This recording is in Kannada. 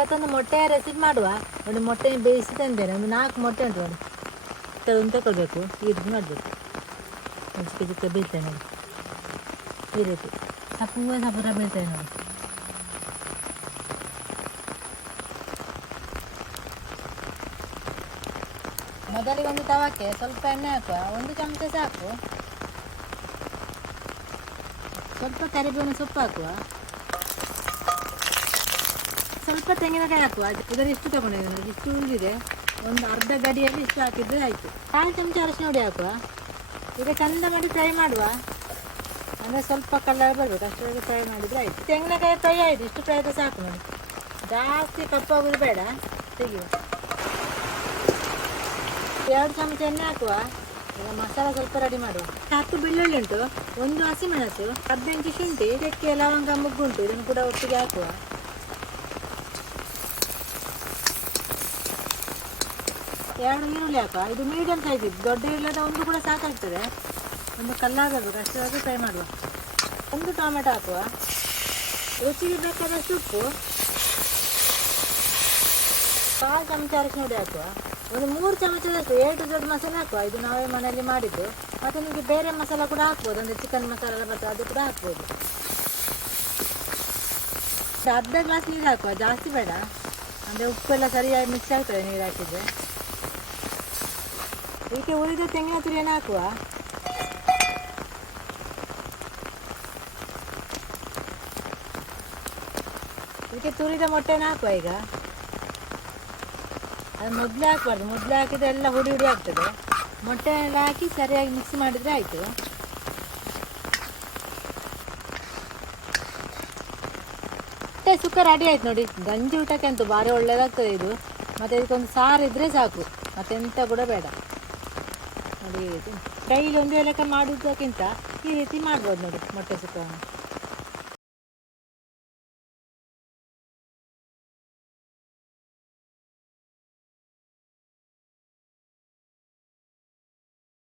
ಇವತ್ತೊಂದು ಮೊಟ್ಟೆ ರೆಸಿಪಿ ಮಾಡುವ. ನೋಡಿ ಮೊಟ್ಟೆ ಬೇಯಿಸಿ ಒಂದು ನಾಲ್ಕು ಮೊಟ್ಟೆ ಉಂಟು ನೋಡಿ. ಅದೊಂದು ತಗೊಳ್ಬೇಕು ಇದು ಮಾಡಬೇಕು. ಒಂದು ಚಿಕ್ಕ ಚಿಕ್ಕ ಬೀಳ್ತೇನೆ ನೋಡಿ. ಈ ರೀತಿ. ಸಪೂರ ಸಪೂರ ಬೀಳ್ತೇವೆ ನೋಡಿ. ಮೊದಲಿಗೆ ಒಂದು ತವಕ್ಕೆ ಸ್ವಲ್ಪ ಎಣ್ಣೆ ಹಾಕುವ. ಒಂದು ಚಮಚ ಸಾಕು. ಸ್ವಲ್ಪ ಕರಿಬೇವಿನ ಸೊಪ್ಪು ಹಾಕುವ. ಸ್ವಲ್ಪ ತೆಂಗಿನಕಾಯಿ ಹಾಕುವ ಇದರ ಇಷ್ಟು ತಗೊಂಡಿದೆ ಇಷ್ಟು ಉಳಿದಿದೆ. ಒಂದು ಅರ್ಧ ಗಡಿಯಲ್ಲಿ ಇಷ್ಟು ಹಾಕಿದ್ರೆ ಆಯಿತು. ಕಾಲು ಚಮಚ ಅರಶಿನ ನೋಡಿ ಹಾಕುವ. ಈಗ ಚಂದ ಮಾಡಿ ಫ್ರೈ ಮಾಡುವ. ಅಂದರೆ ಸ್ವಲ್ಪ ಕಲರ್ ಬರಬೇಕು. ಅಷ್ಟರೊಳಗೆ ಫ್ರೈ ಮಾಡಿದರೆ ಆಯಿತು. ತೆಂಗಿನಕಾಯಿ ಫ್ರೈ ಆಯಿತು. ಇಷ್ಟು ಫ್ರೈ ಆದರೆ ಸಾಕು ನೋಡಿ. ಜಾಸ್ತಿ ಕಪ್ಪಾಗೋದು ಬೇಡ. ತೆಗೆಯುವ. ಎರಡು ಚಮಚ ಎಣ್ಣೆ ಹಾಕುವ. ಈಗ ಮಸಾಲ ಸ್ವಲ್ಪ ರೆಡಿ ಮಾಡುವ. ಹತ್ತು ಬೆಳ್ಳುಳ್ಳಿ ಉಂಟು. ಒಂದು ಹಸಿಮೆಣಸು ಹದಿನೆಂಟು ಶುಂಠಿ, ಚಕ್ಕೆ, ಲವಂಗ ಮುಗ್ಗುಂಟು ಇದನ್ನು ಕೂಡ ಒಟ್ಟಿಗೆ ಹಾಕುವ. ಎರಡು ಈರುಳ್ಳಿ ಹಾಕುವ ಇದು ಮೀಡಿಯಂ ಸೈಜ್ ಇದು ದೊಡ್ಡ ಇಲ್ಲದ ಒಂದು ಕೂಡ ಸಾಕಾಗ್ತದೆ. ಒಂದು ಕಲ್ಲಾಗಬೇಕು ಅಷ್ಟರವರೆಗೆ ಫ್ರೈ ಮಾಡುವ. ಒಂದು ಟೊಮೆಟೊ ಹಾಕುವ. ರುಚಿಗೆ ಬೇಕಾದಷ್ಟು ಉಪ್ಪು. ಕಾಲು ಚಮಚ ಅರಿಶಿನ ಹುಡಿ ಹಾಕುವ. ಒಂದು ಮೂರು ಚಮಚದಷ್ಟು ಏಟು ದೊಡ್ಡ ಮಸಾಲೆ ಹಾಕುವ. ಇದು ನಾವೇ ಮನೆಯಲ್ಲಿ ಮಾಡಿದ್ದು. ಮತ್ತು ನಿಮಗೆ ಬೇರೆ ಮಸಾಲ ಕೂಡ ಹಾಕ್ಬೋದು. ಅಂದರೆ ಚಿಕನ್ ಮಸಾಲ ಎಲ್ಲ ಬರ್ತದೆ, ಅದು ಕೂಡ ಹಾಕ್ಬೋದು. ಅರ್ಧ ಗ್ಲಾಸ್ ನೀರು ಹಾಕುವ. ಜಾಸ್ತಿ ಬೇಡ. ಅಂದರೆ ಉಪ್ಪೆಲ್ಲ ಸರಿಯಾಗಿ ಮಿಕ್ಸ್ ಆಗ್ತದೆ ನೀರು ಹಾಕಿದರೆ. ಇದಕ್ಕೆ ಉಳಿದ ತೆಂಗಿನ ತುರಿಯನ್ನು ಹಾಕುವ ಇದಕ್ಕೆ ತುರಿದ ಮೊಟ್ಟೆನ ಹಾಕುವ ಈಗ ಅದು ಮೊದಲೇ ಹಾಕಬಾರ್ದು ಮೊದ್ಲು ಹಾಕಿದ್ರೆ ಎಲ್ಲ ಹುಡಿ ಹುಡಿ ಆಗ್ತದೆ. ಮೊಟ್ಟೆ ಎಲ್ಲ ಹಾಕಿ ಸರಿಯಾಗಿ ಮಿಕ್ಸ್ ಮಾಡಿದರೆ ಆಯಿತು. ಮೊಟ್ಟೆ ಸುಕ್ಕ ರೆಡಿ ಆಯ್ತು ನೋಡಿ. ಗಂಜಿ ಊಟಕ್ಕೆ ಅಂತೂ ಭಾರಿ ಒಳ್ಳೇದಾಗ್ತದೆ ಇದು. ಮತ್ತು ಇದಕ್ಕೊಂದು ಸಾರು ಇದ್ದರೆ ಸಾಕು. ಮತ್ತೆಂತ ಕೂಡ ಬೇಡ. ನೋಡಿ ಡೈಲಿ ಒಂದು ಏಲಕ್ಕ ಮಾಡುವುದಕ್ಕಿಂತ ಈ ರೀತಿ ಮಾಡ್ಬೋದು ನೋಡಿ ಮೊಟ್ಟೆ ಸುಕ್ಕವನ್ನು.